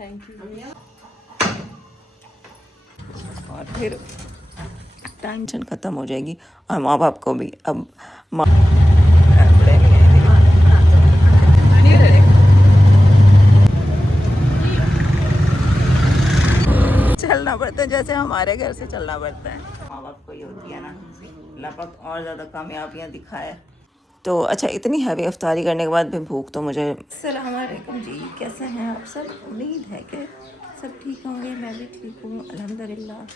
Thank you. और फिर tension ख़त्म हो जाएगी और माँ बाप को भी। अब माँ चलना पड़ता है जैसे हमारे घर से चलना पड़ता है। माँ बाप को ही होती है ना, अल्लाह पाक और ज़्यादा कामयाबियाँ दिखाए। तो अच्छा, इतनी हैवी अफ्तारी करने के बाद भी भूख तो मुझे। अस्सलाम वालेकुम जी, कैसे हैं आप सब? उम्मीद है कि सब ठीक होंगे। मैं भी ठीक हूँ अल्हम्दुलिल्लाह।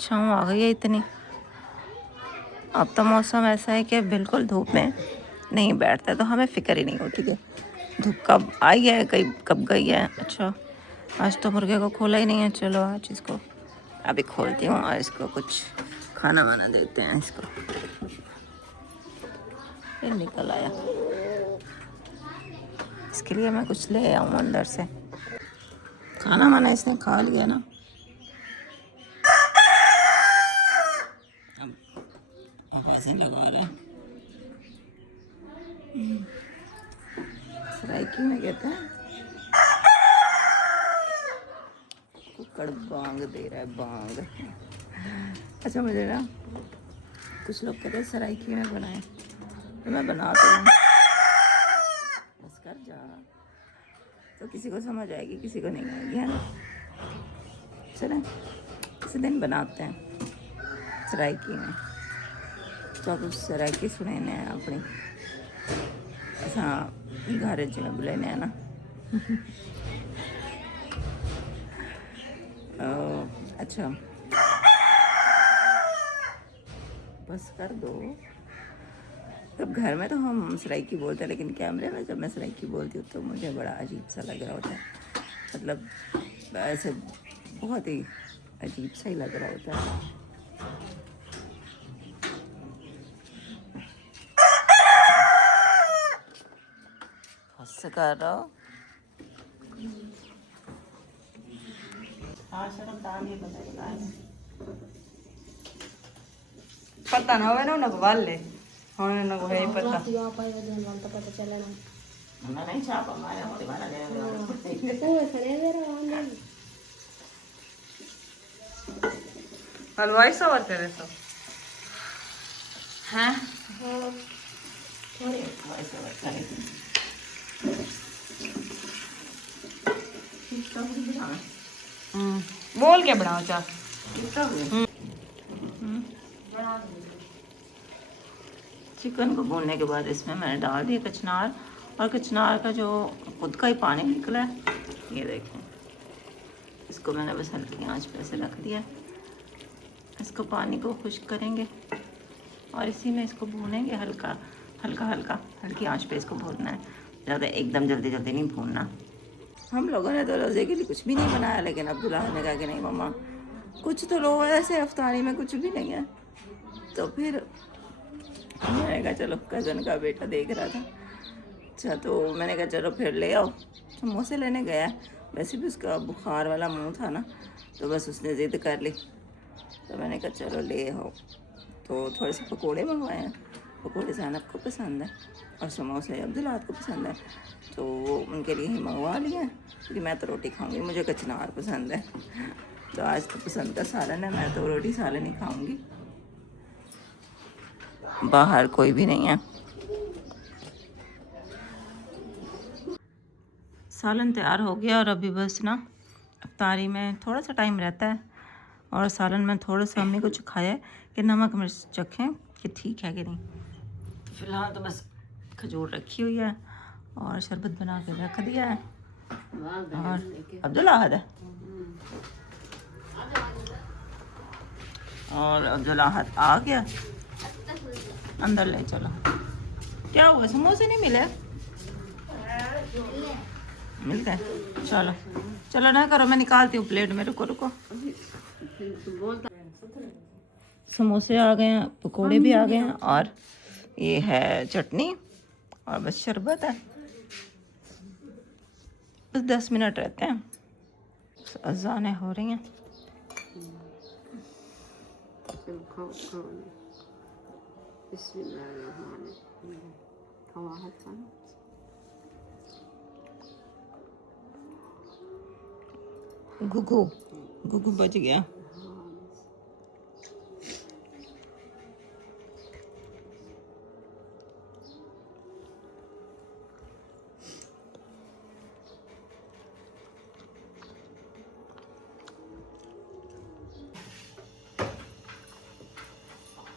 छाँव आ गई है इतनी। अब तो मौसम ऐसा है कि बिल्कुल धूप में नहीं बैठता, तो हमें फ़िक्र ही नहीं होती कि धूप कब आई है, कब गई है। अच्छा, आज तो मुर्गे को खोला ही नहीं है। चलो आज इसको अभी खोलती हूँ और इसको कुछ खाना वाना देते हैं इसको। फिर निकल आया, इसके लिए मैं कुछ ले आऊँ अंदर से। खाना वाना इसने खा लिया ना, अब आवाज़ें लगा रहा है। सराइकी में कहते हैं, कुकड़ बांग दे रहा है, बांग। अच्छा, मुझे ना कुछ लोग कहते हैं सराइकी में बनाए, तो मैं बनाती हूँ। बस कर जा, तो किसी को समझ आएगी, किसी को नहीं आएगी, है ना। चलें किसी दिन बनाते हैं सराइकी में। तो अब उस सराइकी सुने अपनी असां घर च बुलाने हैं ना। अच्छा, बस कर दो। तब घर में तो हम सराइकी बोलते हैं, लेकिन कैमरे में जब मैं सराइकी बोलती हूँ तो मुझे बड़ा अजीब सा लग रहा होता है। मतलब ऐसे बहुत ही अजीब सा ही लग रहा होता है। हंस कर रहा हो। पता ना होवे ना उनको वाले हाँ उनको है ही पता। नहीं छापा मारा मोरी वाला हलवाई सवर करे तो हैं थोड़े वैसे करें। बोल के बनाओ चार। चिकन को भूनने के बाद इसमें मैंने डाल दिया कचनार, और कचनार का जो खुद का ही पानी निकला है, ये देखें। इसको मैंने बस हल्की आंच पे ऐसे रख दिया। इसको पानी को खुश्क करेंगे और इसी में इसको भूनेंगे, हल्का हल्का हल्का हल्की आंच पे इसको भूनना है। ज़्यादा एकदम जल्दी जल्दी नहीं भूनना। हम लोगों ने तो रोज़े के लिए कुछ भी नहीं बनाया, लेकिन अब्दुल्ला ने कहा कि नहीं मम्मा कुछ तो लो, ऐसे अफ्तारी में कुछ भी नहीं है। तो फिर मैंने कहा चलो, कज़न का बेटा देख रहा था, अच्छा तो मैंने कहा चलो फिर ले आओ। समोसे लेने गया, वैसे भी उसका बुखार वाला मुंह था ना, तो बस उसने ज़िद कर ली, तो मैंने कहा चलो ले आओ। तो थोड़े से पकोड़े मंगवाए हैं। पकोड़े ज़ैनब को पसंद है और समोसे अब्दुल्ला को पसंद है, तो उनके लिए ही मंगवा लिया, क्योंकि मैं तो रोटी खाऊंगी, मुझे कचनार पसंद है। तो आज तो पसंद का सालन है, मैं तो रोटी सालन ही खाऊंगी। बाहर कोई भी नहीं है। सालन तैयार हो गया और अभी बस ना अफ्तारी में थोड़ा सा टाइम रहता है, और सालन में थोड़ा सा हमने कुछ खाया है कि नमक मिर्च चखें कि ठीक है कि नहीं। तो फ़िलहाल तो बस खजूर रखी हुई है और शरबत बना के रख दिया है। और अब्दुल्ला आहद है, और अब्दुल्ला आहद आ गया, अंदर ले चलो। क्या हुआ, समोसे नहीं मिले? मिल गए, चलो चलो ना करो, मैं निकालती हूँ प्लेट में, रुको रुको। समोसे आ गए हैं, पकोड़े भी आ गए हैं, और ये है चटनी, और बस शरबत है। बस 10 मिनट रहते हैं, अज़ानें हो रही हैं। हवा हाथ खाना गुगू गुगू बच गया।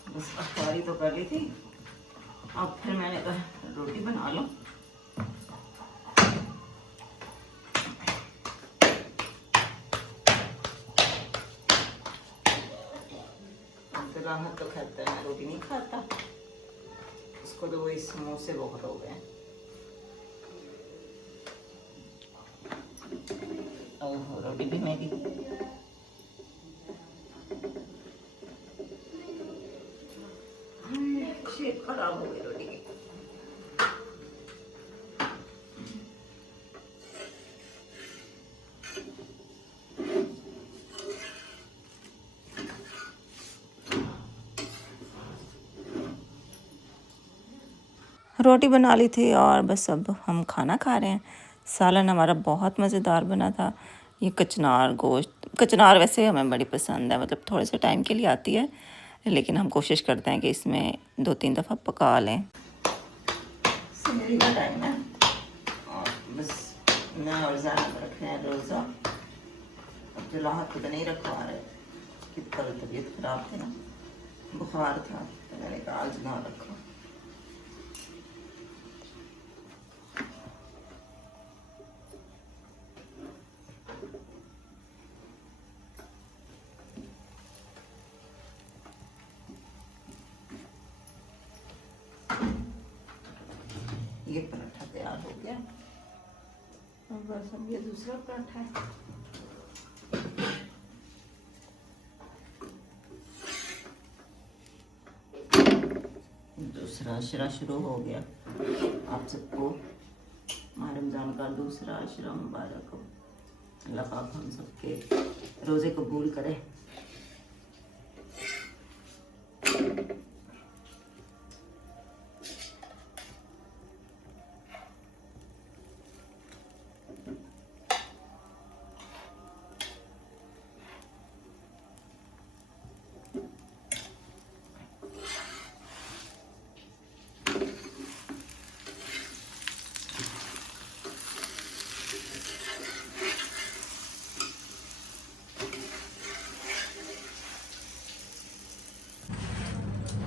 बस अफ्तारी तो कर ली थी, अब फिर मैंने कहा रोटी बना लो। राहत तो खाता है, मैं रोटी नहीं खाता, उसको तो वही समोसे बहुत हो गए। ओहो रोटी भी मेरी शेप खराब हो गई रोटी की। रोटी बना ली थी और बस अब हम खाना खा रहे हैं। सालन हमारा बहुत मज़ेदार बना था। ये कचनार गोश्त, कचनार वैसे हमें बड़ी पसंद है, मतलब थोड़े से टाइम के लिए आती है, लेकिन हम कोशिश करते हैं कि इसमें 2-3 दफ़ा पका लें। मेरी का टाइम है और बस मैं और ज़ैनब रख रहे हैं रोज़ा। अब जो राहत तो नहीं रखवा रहे, उसकी तबीयत ख़राब थी ना, बुखार था, तो मैंने कहा आज ना रखो। ये पराठा तैयार हो गया और बस अब ये दूसरा पराठा है। दूसरा अशरा शुरू हो गया। आप सबको माह रमज़ान का दूसरा अशरा मुबारक हो। अल्लाह पाक हम सबके रोज़े कबूल करे।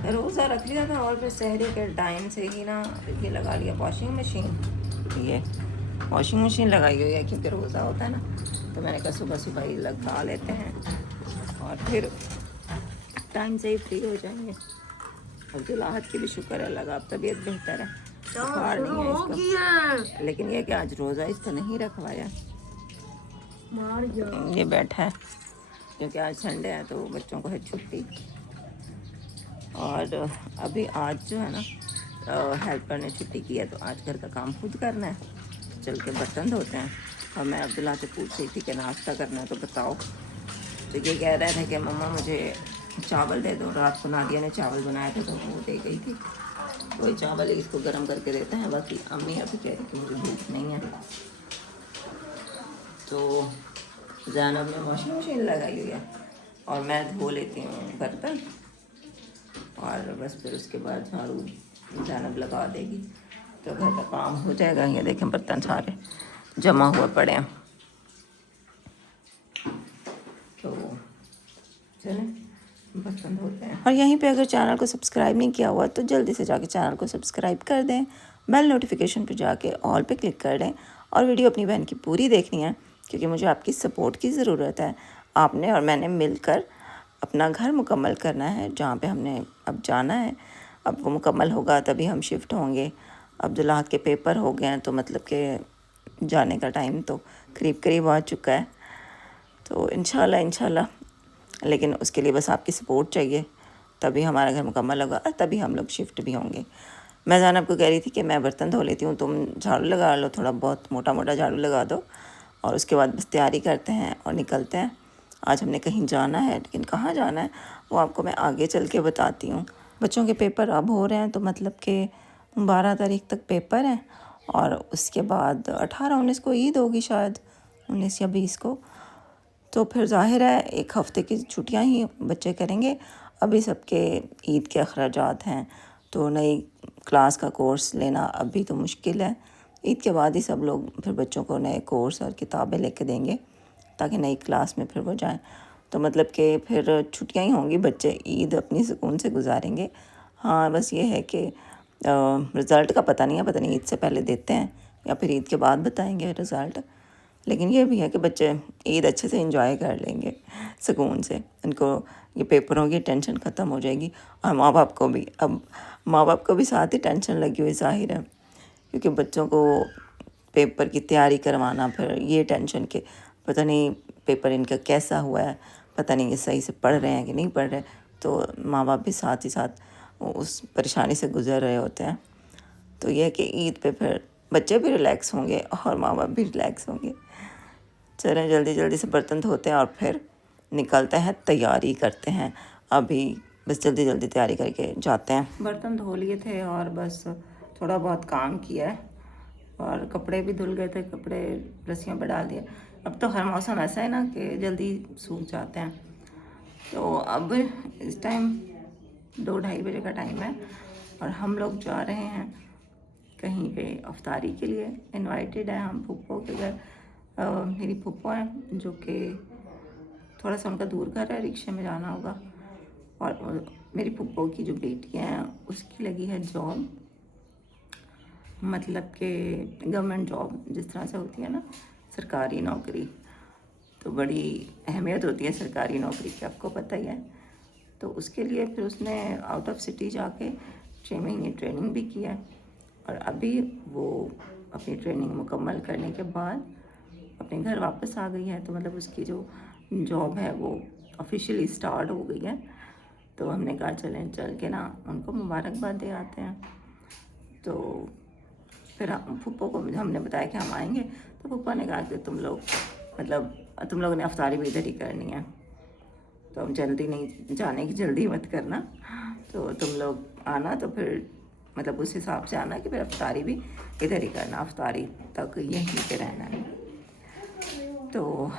रोज़ा रख लिया था और फिर सहरी के टाइम से ही ना ये लगा लिया वॉशिंग मशीन। ये वॉशिंग मशीन लगाई हुई है क्योंकि रोज़ा होता है ना, तो मैंने कहा सुबह सुबह ही लगा लेते हैं और फिर टाइम से ही फ्री हो जाएंगे। और जो राहत की भी शुक्र है लगा, अब तबीयत बेहतर है, बुखार नहीं है इसका, लेकिन ये कि आज रोज़ा इसको नहीं रखवाया, ये बैठा है क्योंकि आज संडे है तो बच्चों को है छुट्टी। और अभी आज जो है ना हेल्पर ने छुट्टी की है, तो आज घर का काम खुद करना है, चल के बर्तन धोते हैं। और मैं अब्दुल्ला से पूछ रही थी कि नाश्ता करना है तो बताओ, तो ये कह रहे थे कि मम्मा मुझे चावल दे दो। रात को नादिया ने चावल बनाए थे तो वो दे गई थी, वही चावल इसको गर्म करके देते हैं। बाकी अम्मी अभी कह रही कि मुझे भूख नहीं है, तो ज़ैनब ने वॉशिंग मशीन लगाई हुई है और मैं धो लेती हूँ बर्तन और बस फिर उसके बाद झाड़ू ज़ैनब लगा देगी तो घर का काम हो जाएगा। ये देखें बर्तन सारे जमा हुए पड़े हैं, तो चलें बर्तन धोते हैं। और यहीं पे अगर चैनल को सब्सक्राइब नहीं किया हुआ तो जल्दी से जाके चैनल को सब्सक्राइब कर दें, बेल नोटिफिकेशन पे जाके ऑल पे क्लिक कर दें और वीडियो अपनी बहन की पूरी देखनी है क्योंकि मुझे आपकी सपोर्ट की ज़रूरत है। आपने और मैंने मिलकर अपना घर मुकम्मल करना है जहाँ पे हमने अब जाना है। अब वो मुकम्मल होगा तभी हम शिफ्ट होंगे। अब्दुल्ला के पेपर हो गए हैं तो मतलब कि जाने का टाइम तो करीब करीब आ चुका है, तो इंशाल्लाह लेकिन उसके लिए बस आपकी सपोर्ट चाहिए, तभी हमारा घर मुकम्मल होगा और तभी हम लोग शिफ्ट भी होंगे। मैं ज़ैनब को कह रही थी कि मैं बर्तन धो लेती हूँ, तुम झाड़ू लगा लो, थोड़ा बहुत मोटा मोटा झाड़ू लगा दो और उसके बाद बस तैयारी करते हैं और निकलते हैं। आज हमने कहीं जाना है, लेकिन कहाँ जाना है वो आपको मैं आगे चल के बताती हूँ। बच्चों के पेपर अब हो रहे हैं तो मतलब कि 12 तारीख तक पेपर है और उसके बाद 18-19 को ईद होगी शायद, 19 या 20 को। तो फिर ज़ाहिर है 1 हफ़्ते की छुट्टियां ही बच्चे करेंगे। अभी सबके ईद के अखराजात हैं, तो नई क्लास का कोर्स लेना अभी तो मुश्किल है। ईद के बाद ही सब लोग फिर बच्चों को नए कोर्स और किताबें लेके देंगे ताकि नई क्लास में फिर वो जाएं। तो मतलब कि फिर छुट्टियां ही होंगी, बच्चे ईद अपनी सुकून से गुजारेंगे। हाँ, बस ये है कि रिज़ल्ट का पता नहीं है, पता नहीं ईद से पहले देते हैं या फिर ईद के बाद बताएंगे रिज़ल्ट। लेकिन ये भी है कि बच्चे ईद अच्छे से एंजॉय कर लेंगे सुकून से, उनको ये पेपरों की टेंशन ख़त्म हो जाएगी। और माँ बाप को भी, अब माँ बाप को भी साथ ही टेंशन लगी हुई ज़ाहिर है, क्योंकि बच्चों को पेपर की तैयारी करवाना, फिर ये टेंशन के पता नहीं पेपर इनका कैसा हुआ है, पता नहीं ये सही से पढ़ रहे हैं कि नहीं पढ़ रहे। तो माँ बाप भी साथ ही साथ उस परेशानी से गुज़र रहे होते हैं। तो यह कि ईद पे फिर बच्चे भी रिलैक्स होंगे और माँ बाप भी रिलैक्स होंगे। चलें जल्दी जल्दी से बर्तन धोते हैं और फिर निकलते हैं, तैयारी करते हैं। अभी बस जल्दी जल्दी तैयारी करके जाते हैं। बर्तन धो लिए थे और बस थोड़ा बहुत काम किया है और कपड़े भी धुल गए थे, कपड़े रस्सियों पर डाल दिए। अब तो हर मौसम ऐसा है ना कि जल्दी सूख जाते हैं। तो अब इस टाइम 2-2:30 बजे का टाइम है और हम लोग जा रहे हैं कहीं पे अफ्तारी के लिए। इनवाइटेड है हम फूफो के घर। मेरी फूफो है जो कि थोड़ा सा उनका दूर घर है, रिक्शे में जाना होगा। और मेरी फूफो की जो बेटी है उसकी लगी है जॉब, मतलब कि गवर्नमेंट जॉब जिस तरह से होती है ना, सरकारी नौकरी। तो बड़ी अहमियत होती है सरकारी नौकरी की, आपको पता ही है। तो उसके लिए फिर उसने आउट ऑफ सिटी जाके 6 महीने ट्रेनिंग भी किया है और अभी वो अपनी ट्रेनिंग मुकम्मल करने के बाद अपने घर वापस आ गई है। तो मतलब उसकी जो जॉब है वो ऑफिशियली स्टार्ट हो गई है। तो हमने कहा चलें चल के ना उनको मुबारकबाद दे आते हैं। तो फिर फूफो को हमने बताया कि हम आएंगे। तो फूफा ने कहा कि तुम लोगों ने अफ्तारी भी इधर ही करनी है, तो हम जल्दी नहीं जाने की जल्दी मत करना, तो तुम लोग आना। तो फिर मतलब उस हिसाब से आना कि फिर अफ्तारी भी इधर ही करना, अफ्तारी तक यहीं पे रहना है। तो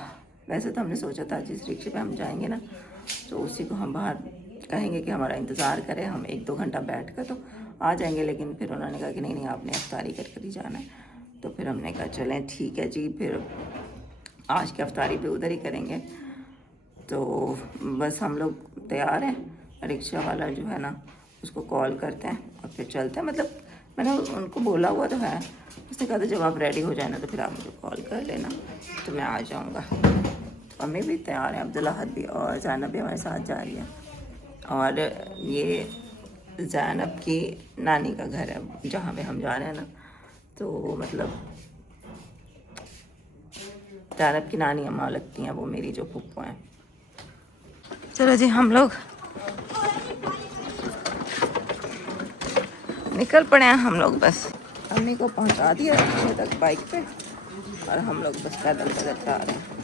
वैसे तो हमने सोचा था जिस रिक्शे पे हम जाएंगे ना तो उसी को हम बाहर कहेंगे कि हमारा इंतज़ार करें, हम 1-2 घंटा बैठ कर तो आ जाएंगे। लेकिन फिर उन्होंने कहा कि नहीं आपने अफ्तारी कर ही जाना है। तो फिर हमने कहा चलें ठीक है जी, फिर आज की अफ्तारी भी उधर ही करेंगे। तो बस हम लोग तैयार हैं, रिक्शा वाला जो है ना उसको कॉल करते हैं और फिर चलते हैं। मतलब मैंने उनको बोला हुआ तो है, उसने कहा था जब आप रेडी हो जाए ना तो फिर आप मुझे कॉल कर लेना तो मैं आ जाऊँगा। तो हमें भी तैयार है, अब्दुल्ला भी और ज़ैनब भी हमारे साथ जा रही है। और ये ज़ैनब की नानी का घर है जहाँ पे हम जा रहे हैं ना, तो मतलब ज़ैनब की नानी अम्मा लगती हैं वो मेरी जो फूफो हैं। चलो जी हम लोग निकल पड़े हैं। हम लोग बस अम्मी को पहुंचा दिया रिक्शे तक बाइक पे और हम लोग बस पैदल पैदल जा रहे हैं।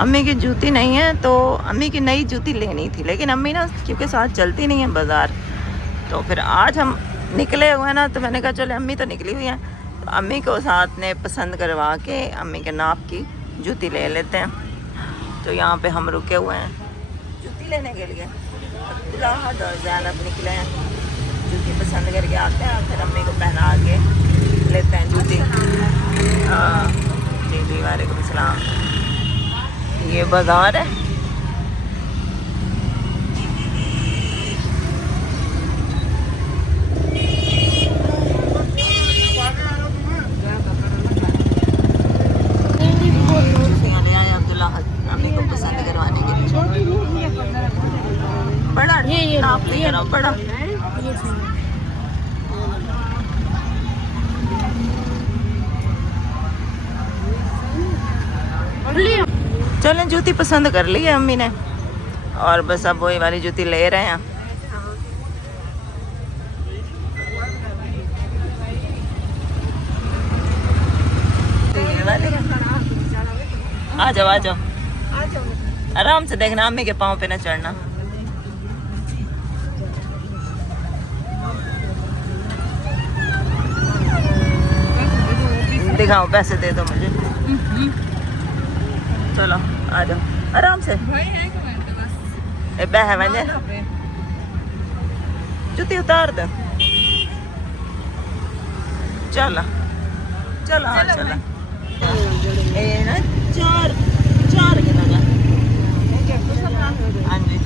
अम्मी की जूती नहीं है तो अम्मी की नई जूती लेनी थी, लेकिन अम्मी ना क्योंकि साथ चलती नहीं है बाज़ार, तो फिर आज हम निकले हुए ना तो मैंने कहा चले अम्मी तो निकली हुई हैं तो अम्मी को साथ ने पसंद करवा के अम्मी के नाप की जूती ले लेते हैं। तो यहाँ पे हम रुके हुए हैं जूती लेने के लिए। अब्दुल्ला और ज़ैनब निकले हैं, जूती पसंद करके आते हैं फिर अम्मी को पहना के लेते हैं जूती। हाँ जी जी, वालेकुम सलाम। ये बाजार है। अब्दुल्ला अम्मी को पसंद करवाने के लिए बड़ा नाप लेकर आओ, बड़ा चलें, जूती पसंद कर ली है अम्मी ने और बस अब वही वाली जूती ले रहे हैं। आ जाओ आ जाओ, आराम से देखना, अम्मी के पाँव पे ना चढ़ना। दिखाओ, पैसे दे दो मुझे। चलो आ जाओ आराम से। ए बह वने जूती उतार दो। चलो चलो हाँ चलो। ए ना चार चार किलो का। हाँ जी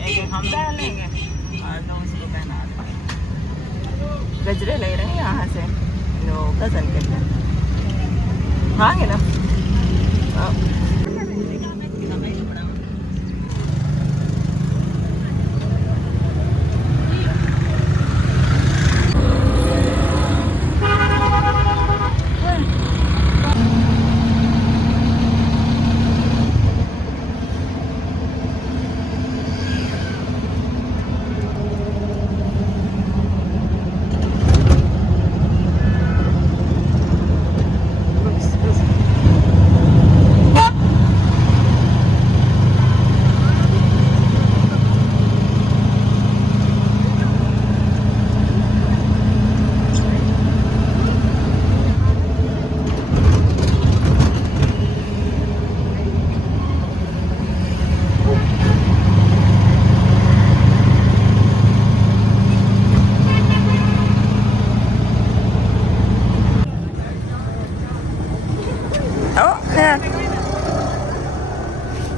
एक हम पहन लेंगे और दो उसको पहना देंगे। गजरे ले रहे हैं यहाँ से, लो कजन के लिए खाएंगे ना।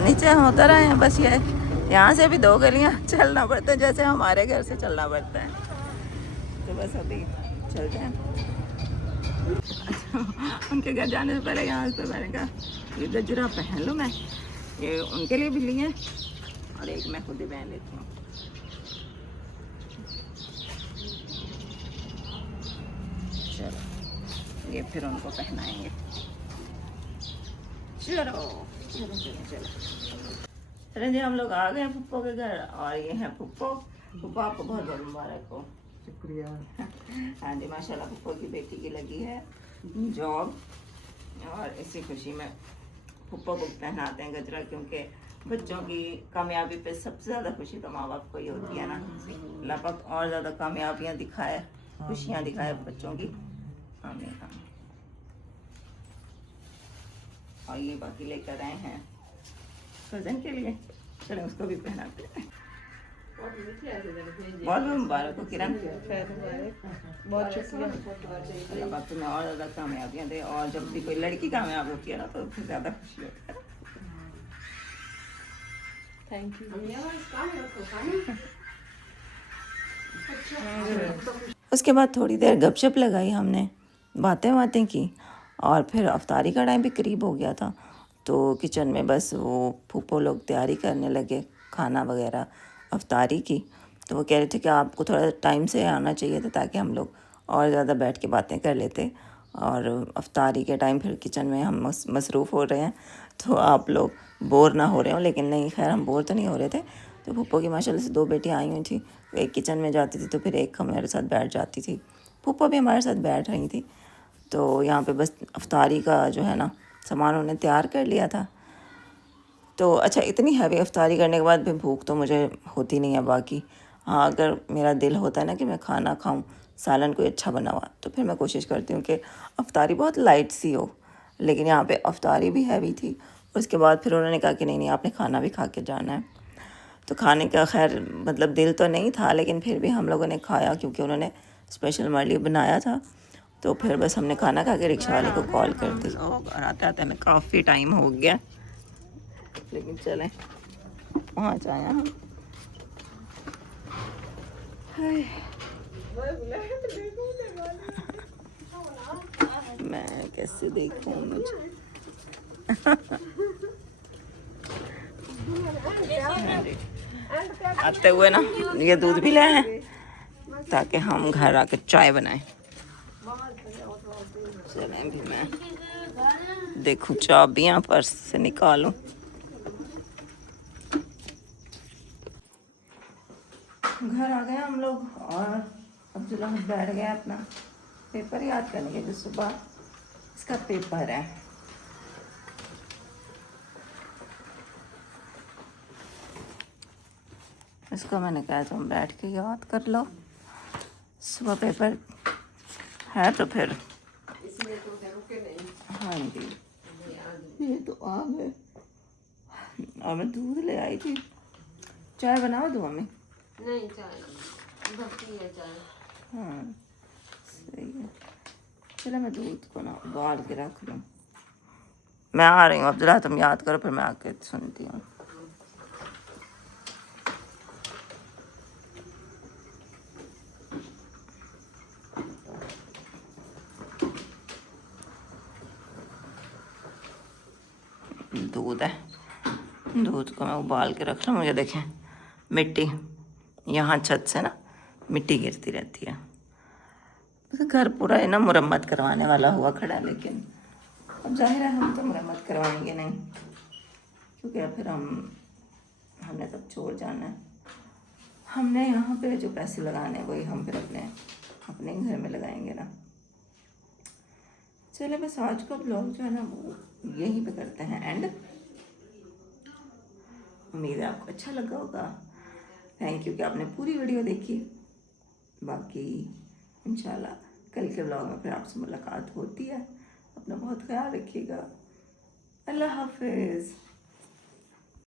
नीचे हम उतर आए हैं, बस ये यहाँ से भी 2 गलियाँ चलना पड़ता है, जैसे हमारे घर से चलना पड़ता है। तो बस अभी चलते हैं। उनके घर जाने से पहले यहाँ से मैंने कहा ये गजरा पहन लूँ मैं, ये उनके लिए भी लिए और एक मैं खुद ही पहन लेती हूँ। चलो ये फिर उनको पहनाएंगे। चलो चलो चलो चलो। अरे जी हम लोग आ गए पुप्पो के घर और ये है पुप्पो। पुप्पो आपको बहुत बहुत मुबारक हो। शुक्रिया। हाँ जी माशाल्लाह पुप्पो की बेटी की लगी है जॉब और इसी खुशी में पुप्पो को पहनाते हैं गजरा, क्योंकि बच्चों की कामयाबी पे सबसे ज़्यादा खुशी तो माँ बाप को ही होती है ना। अल्लाह पाक और ज़्यादा कामयाबियाँ दिखाए, खुशियाँ दिखाए बच्चों की। आमीन आमीन। और ये बाकी लेकर आए हैं कजन के लिए, चले उसको भी पहनाते हैं। बहुत बहुत मुबारक हो किरण, बहुत शुक्रिया। अल्लाह पाक तुम्हें और ज़्यादा कामयाबियाँ दे, और जब भी कोई लड़की कामयाब होती है ना तो फिर ज़्यादा खुशी होती है। Thank you. उसके बाद थोड़ी देर गपशप लगाई हमने, बातें की और फिर अफ्तारी का टाइम भी करीब हो गया था। तो किचन में बस वो फूफो लोग तैयारी करने लगे खाना वगैरह अफ्तारी की। तो वो कह रहे थे कि आपको थोड़ा टाइम से आना चाहिए था ताकि हम लोग और ज़्यादा बैठ के बातें कर लेते। और अफ्तारी के टाइम फिर किचन में हम मसरूफ़ हो रहे हैं तो आप लोग बोर ना हो रहे हो, लेकिन नहीं खैर हम बोर तो नहीं हो रहे थे। तो फूफो की माशाल्लाह से 2 बेटियाँ आई हुई थी, एक किचन में जाती थी तो फिर एक हमारे साथ बैठ जाती थी। फूफो भी हमारे साथ बैठ रही थी। तो यहाँ पे बस अफ्तारी का जो है ना सामान उन्होंने तैयार कर लिया था। तो अच्छा इतनी हैवी अफ्तारी करने के बाद भी भूख तो मुझे होती नहीं है बाकी। हाँ अगर मेरा दिल होता है ना कि मैं खाना खाऊं, सालन कोई अच्छा बना हुआ, तो फिर मैं कोशिश करती हूँ कि अफ्तारी बहुत लाइट सी हो। लेकिन यहाँ पे अफ्तारी भी हैवी थी। उसके बाद फिर उन्होंने कहा कि नहीं आपने खाना भी खा के जाना है। तो खाने का खैर मतलब दिल तो नहीं था, लेकिन फिर भी हम लोगों ने खाया क्योंकि उन्होंने स्पेशल हमारे लिए बनाया था। तो फिर बस हमने खाना खा के रिक्शा वाले को कॉल कर दी। घर आते आते हमें काफ़ी टाइम हो गया, लेकिन चलें पहुँच आए हम। मैं कैसे देखूँ मुझे आते हुए ना ये दूध भी लाए हैं ताकि हम घर आके चाय बनाएं। चलें भी मैं देखो चाबियां पर्स से निकालो। घर आ गए हम लोग और अब्दुल्ला बैठ गया अपना पेपर याद करने के लिए। सुबह इसका पेपर है। इसको मैंने कहा तुम बैठ के याद कर लो, सुबह पेपर है तो फिर। हाँ जी, ये तो आ गए। और मैं दूध ले आई थी। चाय बनाओ दो मम्मी? नहीं, चाय भरती है चाय। हाँ सही है। चलो मैं दूध को ना उबाल के रख लूँ। मैं आ रही हूँ अब्दुल्ला, तुम याद करो फिर मैं आके सुनती हूँ। दूध है, दूध को मैं उबाल के रख रहा हूँ। मुझे देखें मिट्टी यहाँ छत से ना मिट्टी गिरती रहती है। घर पूरा है ना मुरम्मत करवाने वाला हुआ खड़ा, लेकिन अब जाहिर है हम तो मुरम्मत करवाएंगे नहीं, क्योंकि अब फिर हमने तब छोड़ जाना है। हमने यहाँ पे जो पैसे लगाने हैं वही हम फिर अपने घर में लगाएंगे ना। चले बस आज का ब्लॉग जो है ना वो यहीं पे करते हैं एंड। उम्मीद है आपको अच्छा लगा होगा। थैंक यू कि आपने पूरी वीडियो देखी। बाकी इंशाल्लाह कल के ब्लॉग में फिर आपसे मुलाकात होती है। अपना बहुत ख्याल रखिएगा। अल्लाह हाफिज़।